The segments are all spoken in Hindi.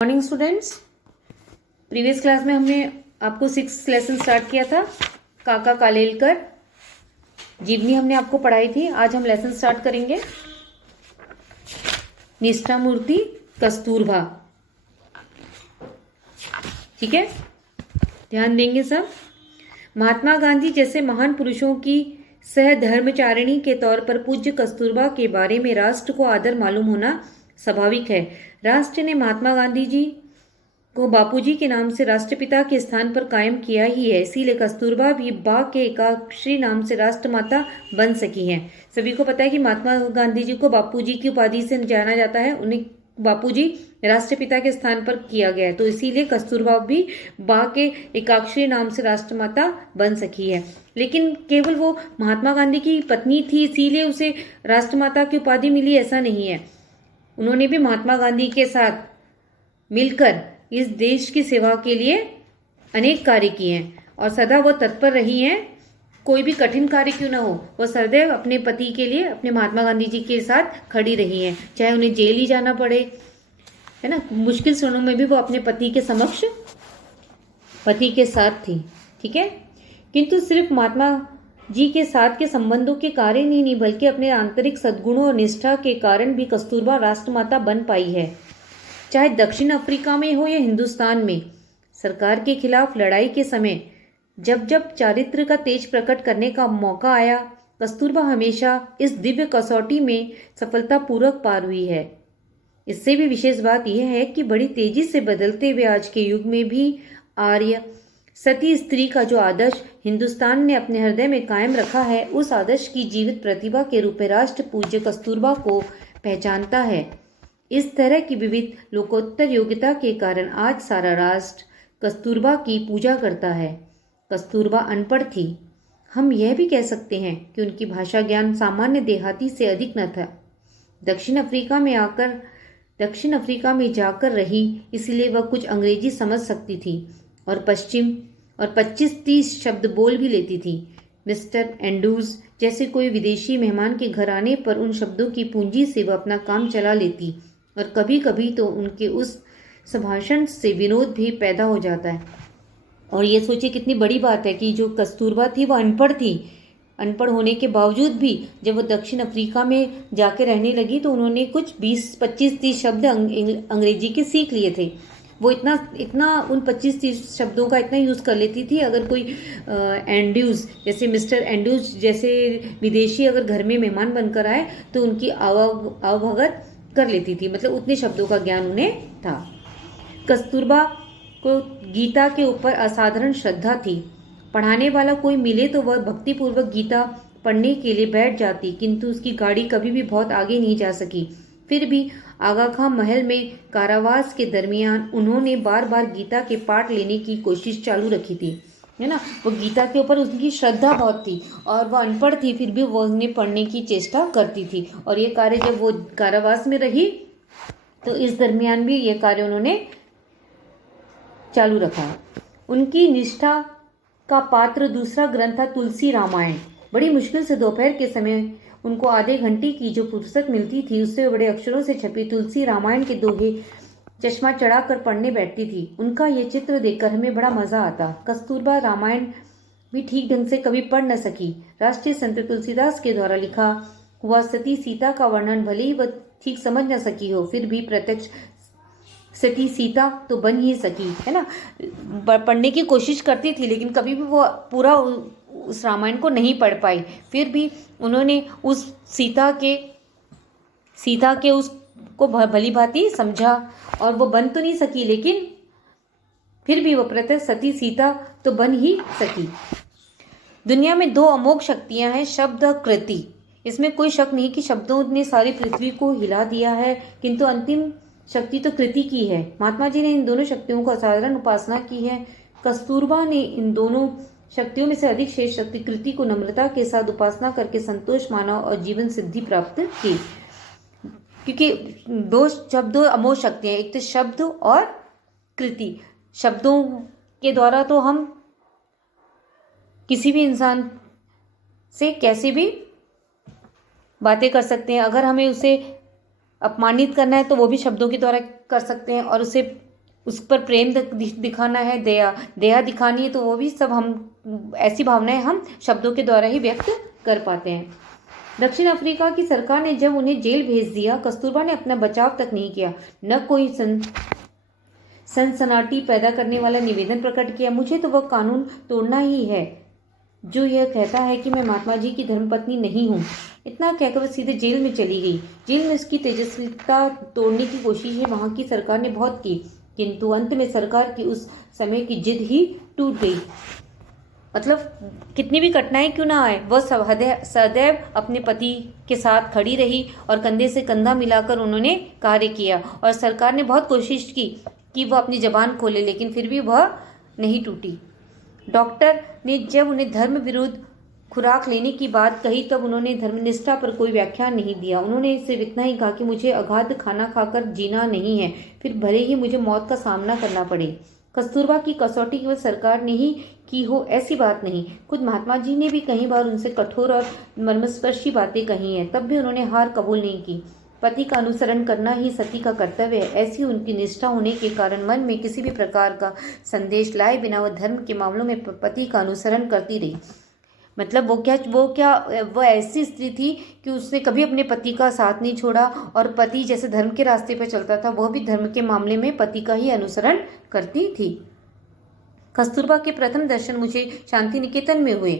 Morning students. प्रीवियस क्लास में हमने आपको 6th लेसन स्टार्ट किया था। काका कालेलकर जीवनी हमने आपको पढ़ाई थी। आज हम लेसन स्टार्ट करेंगे निष्ठा मूर्ति कस्तूरबा। ठीक है, ध्यान देंगे सब। महात्मा गांधी जैसे महान पुरुषों की सहधर्मचारिणी के तौर पर पूज्य कस्तूरबा के बारे में राष्ट्र को आदर मालूम होना स्वाभाविक है। राष्ट्र ने महात्मा गांधी जी को बापूजी के नाम से राष्ट्रपिता के स्थान पर कायम किया ही है, इसीलिए कस्तूरबा भी बा के एकाक्षरी नाम से राष्ट्रमाता बन सकी हैं। सभी को पता है कि महात्मा गांधी जी को बापूजी की उपाधि से जाना जाता है, उन्हें बापूजी राष्ट्रपिता के स्थान पर किया गया है, तो इसीलिए कस्तूरबा भी बा के एकाक्षरी नाम से राष्ट्रमाता बन सकी है। लेकिन केवल वो महात्मा गांधी की पत्नी थी इसीलिए उसे राष्ट्रमाता की उपाधि मिली, ऐसा नहीं है। उन्होंने भी महात्मा गांधी के साथ मिलकर इस देश की सेवा के लिए अनेक कार्य किए हैं और सदा वो तत्पर रही हैं। कोई भी कठिन कार्य क्यों ना हो, वो सदैव अपने पति के लिए, अपने महात्मा गांधी जी के साथ खड़ी रही हैं, चाहे उन्हें जेल ही जाना पड़े, है ना। मुश्किल क्षणों में भी वो अपने पति के समक्ष, पति के साथ थी। ठीक है, किंतु सिर्फ महात्मा जी के साथ के संबंधों के कारण ही नहीं, बल्कि अपने आंतरिक सद्गुणों और निष्ठा के कारण भी कस्तूरबा राष्ट्रमाता बन पाई है। चाहे दक्षिण अफ्रीका में हो या हिंदुस्तान में, सरकार के खिलाफ लड़ाई के समय जब जब चारित्र का तेज प्रकट करने का मौका आया, कस्तूरबा हमेशा इस दिव्य कसौटी में सफलतापूर्वक पार हुई है। इससे भी विशेष बात यह है कि बड़ी तेजी से बदलते हुए आज के युग में भी आर्य सती स्त्री का जो आदर्श हिंदुस्तान ने अपने हृदय में कायम रखा है, उस आदर्श की जीवित प्रतिभा के रूप में राष्ट्र पूज्य कस्तूरबा को पहचानता है। इस तरह की विविध लोकोत्तर योग्यता के कारण आज सारा राष्ट्र कस्तूरबा की पूजा करता है। कस्तूरबा अनपढ़ थी, हम यह भी कह सकते हैं कि उनकी भाषा ज्ञान सामान्य देहाती से अधिक न था। दक्षिण अफ्रीका में जाकर रही, इसलिए वह कुछ अंग्रेजी समझ सकती थी और 25-30 शब्द बोल भी लेती थी। मिस्टर एंड्रूज जैसे कोई विदेशी मेहमान के घर आने पर उन शब्दों की पूंजी से वह अपना काम चला लेती और कभी कभी तो उनके उस संभाषण से विनोद भी पैदा हो जाता है। और ये सोचिए कितनी बड़ी बात है कि जो कस्तूरबा थी वह अनपढ़ थी। अनपढ़ होने के बावजूद भी जब वो दक्षिण अफ्रीका में जाके रहने लगी तो उन्होंने कुछ 20-25-30 शब्द अंग्रेजी के सीख लिए थे। वो इतना उन 25-30 शब्दों का इतना यूज़ कर लेती थी। अगर कोई एंड्रूज जैसे मिस्टर एंड्रूज जैसे विदेशी अगर घर में मेहमान बनकर आए तो उनकी आवभगत कर लेती थी, मतलब उतने शब्दों का ज्ञान उन्हें था। कस्तूरबा को गीता के ऊपर असाधारण श्रद्धा थी। पढ़ाने वाला कोई मिले तो वह भक्तिपूर्वक गीता पढ़ने के लिए बैठ जाती, किंतु उसकी गाड़ी कभी भी बहुत आगे नहीं जा सकी। फिर भी आगा खां महल में कारावास के दरमियान उन्होंने बार बार गीता के पाठ लेने की कोशिश चालू रखी थी, है ना। वो गीता के ऊपर उनकी श्रद्धा बहुत थी और वह अनपढ़ थी, फिर भी वो उन्हें पढ़ने की चेष्टा करती थी। और ये कार्य जब वो कारावास में रही तो इस दरमियान भी ये कार्य उन्होंने चालू रखा। उनकी निष्ठा का पात्र दूसरा ग्रंथ था तुलसी रामायण। बड़ी मुश्किल से दोपहर के समय उनको आधे घंटे की जो फुर्सत मिलती थी, उससे बड़े अक्षरों से छपी तुलसी रामायण के दोहे चश्मा चढ़ाकर पढ़ने बैठती थी। उनका ये चित्र देखकर हमें बड़ा मजा आता। कस्तूरबा रामायण भी ठीक ढंग से कभी पढ़ न सकी। राष्ट्रीय संत तुलसीदास के द्वारा लिखा हुआ सती सीता का वर्णन भले ही वह ठीक समझ न सकी हो, फिर भी प्रत्यक्ष सती सीता तो बन ही सकी, है ना। पढ़ने की कोशिश करती थी लेकिन कभी भी वो पूरा उस रामायण को नहीं पढ़ पाई। फिर भी उन्होंने उस सीता के उसको भली भांति समझा और वो बन तो नहीं सकी, लेकिन फिर भी वो प्रत्यक्ष सती सीता तो बन ही सकी। दुनिया में 2 अमोघ शक्तियां हैं, शब्द और कृति। इसमें कोई शक नहीं कि शब्दों ने सारी पृथ्वी को हिला दिया है, किंतु अंतिम शक्ति तो कृति की है। महात्मा जी ने इन दोनों शक्तियों को असाधारण उपासना की है। कस्तूरबा ने इन दोनों शक्तियों में से अधिक शेष शक्ति कृति को नम्रता के साथ उपासना करके संतोष माना और जीवन सिद्धि प्राप्त की। क्योंकि 2 अमोघ शक्तियां, एक तो शब्द और कृति। शब्दों के द्वारा तो हम किसी भी इंसान से कैसे भी बातें कर सकते हैं। अगर हमें उसे अपमानित करना है तो वो भी शब्दों के द्वारा कर सकते हैं, और उसे उस पर प्रेम दिखाना है, दया दिखानी है, तो वो भी सब हम ऐसी भावनाएं हम शब्दों के द्वारा ही व्यक्त कर पाते हैं। दक्षिण अफ्रीका की सरकार ने जब उन्हें जेल भेज दिया, कस्तूरबा ने अपना बचाव तक नहीं किया, न कोई सनसनाटी पैदा करने वाला निवेदन प्रकट किया। मुझे तो वह कानून तोड़ना ही है जो यह कहता है कि मैं महात्मा जी की धर्मपत्नी नहीं हूँ। इतना कहकर वह सीधे जेल में चली गई। जेल में उसकी तेजस्विता तोड़ने की कोशिश वहां की सरकार ने बहुत की, किंतु अंत में सरकार की उस समय की जिद ही टूट गई। मतलब कितनी भी कठिनाई क्यों ना आए, वह सदैव अपने पति के साथ खड़ी रही और कंधे से कंधा मिलाकर उन्होंने कार्य किया। और सरकार ने बहुत कोशिश की कि वह अपनी जबान खोले, लेकिन फिर भी वह नहीं टूटी। डॉक्टर ने जब उन्हें धर्म विरुद्ध खुराक लेने की बात कही, तब उन्होंने धर्मनिष्ठा पर कोई व्याख्यान नहीं दिया। उन्होंने सिर्फ इतना ही कहा कि मुझे अगाध खाना खाकर जीना नहीं है, फिर भले ही मुझे मौत का सामना करना पड़े। कस्तूरबा की कसौटी केवल सरकार ने ही की हो ऐसी बात नहीं, खुद महात्मा जी ने भी कई बार उनसे कठोर और मर्मस्पर्शी बातें कही हैं, तब भी उन्होंने हार कबूल नहीं की। पति का अनुसरण करना ही सती का कर्तव्य है। ऐसी उनकी निष्ठा होने के कारण मन में किसी भी प्रकार का संदेश लाए बिना वह धर्म के मामलों में पति का अनुसरण करती रही। मतलब वो ऐसी स्त्री थी कि उसने कभी अपने पति का साथ नहीं छोड़ा, और पति जैसे धर्म के रास्ते पर चलता था, वह भी धर्म के मामले में पति का ही अनुसरण करती थी। कस्तूरबा के प्रथम दर्शन मुझे शांति निकेतन में हुए।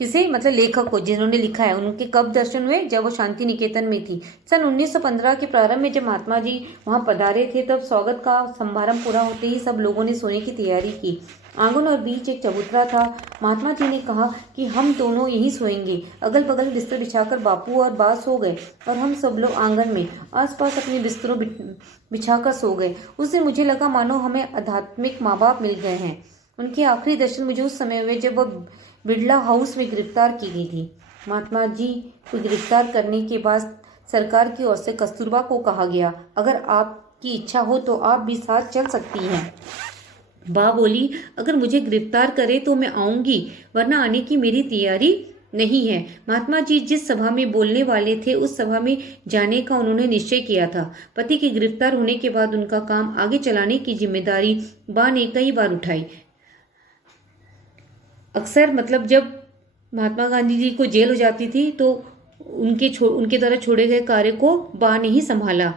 किसे? मतलब लेखक को, जिन्होंने लिखा है। उनके कब दर्शन हुए? जब वो शांति निकेतन में थी। सन 1915 के प्रारंभ में जब महात्मा जी वहां पधारे थे, तब स्वागत का समारंभ पूरा होते ही सब लोगों ने सोने की तैयारी की। आंगन और बीच एक चबूतरा था। महात्मा जी ने कहा कि हम दोनों यहीं सोएंगे। अगल बगल बिस्तर बिछाकर बापू और बा सो गए और हम सब लोग आंगन में आसपास अपने बिस्तरों बिछाकर सो गए। उस दिन मुझे लगा मानो हमें आध्यात्मिक माँ बाप मिल गए हैं। उनके आखिरी दर्शन मुझे उस समय हुए जब वह बिड़ला हाउस में गिरफ्तार की गई थी। महात्मा जी को गिरफ्तार करने के बाद सरकार की ओर से कस्तूरबा को कहा गया, अगर आपकी इच्छा हो तो आप भी साथ चल सकती हैं। बा बोली, अगर मुझे गिरफ्तार करे तो मैं आऊंगी, वरना आने की मेरी तैयारी नहीं है। महात्मा जी जिस सभा में बोलने वाले थे, उस सभा में जाने का उन्होंने निश्चय किया था। पति के गिरफ्तार होने के बाद उनका काम आगे चलाने की जिम्मेदारी बा ने कई बार उठाई। अक्सर मतलब जब महात्मा गांधी जी को जेल हो जाती थी तो उनके द्वारा छोड़े गए कार्य को बा ने ही संभाला।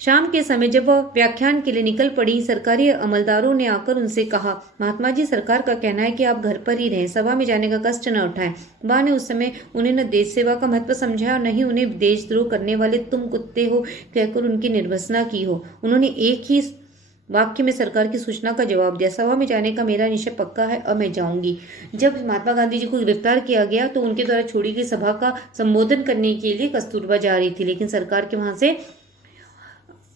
शाम के समय जब वह व्याख्यान के लिए निकल पड़ी, सरकारी अमलदारों ने आकर उनसे कहा, महात्मा जी, सरकार का कहना है कि आप घर पर ही रहें, सभा में जाने का कष्ट न उठाएं। बा ने उस समय उन्हें न देश सेवा का महत्व समझाया और न ही उन्हें देशद्रोह करने वाले तुम कुत्ते हो कहकर उनकी निर्वसना की हो। उन्होंने एक ही वाक्य में सरकार की सूचना का जवाब दिया, सभा में जाने का मेरा निश्चय पक्का है और मैं जाऊंगी। जब महात्मा गांधी जी को गिरफ्तार किया गया तो उनके द्वारा छोड़ी गई सभा का संबोधन करने के लिए कस्तूरबा जा रही थी, लेकिन सरकार के वहां से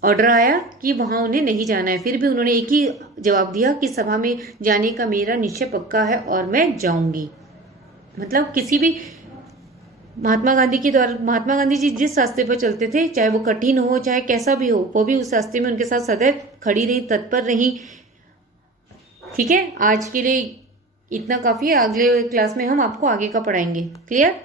ऑर्डर आया कि वहां उन्हें नहीं जाना है। फिर भी उन्होंने एक ही जवाब दिया कि सभा में जाने का मेरा निश्चय पक्का है और मैं जाऊंगी। मतलब किसी भी महात्मा गांधी जी जिस रास्ते पर चलते थे, चाहे वो कठिन हो चाहे कैसा भी हो, वो भी उस रास्ते में उनके साथ सदैव खड़ी रही, तत्पर रही। ठीक है, आज के लिए इतना काफी है। अगले क्लास में हम आपको आगे का पढ़ाएंगे। क्लियर?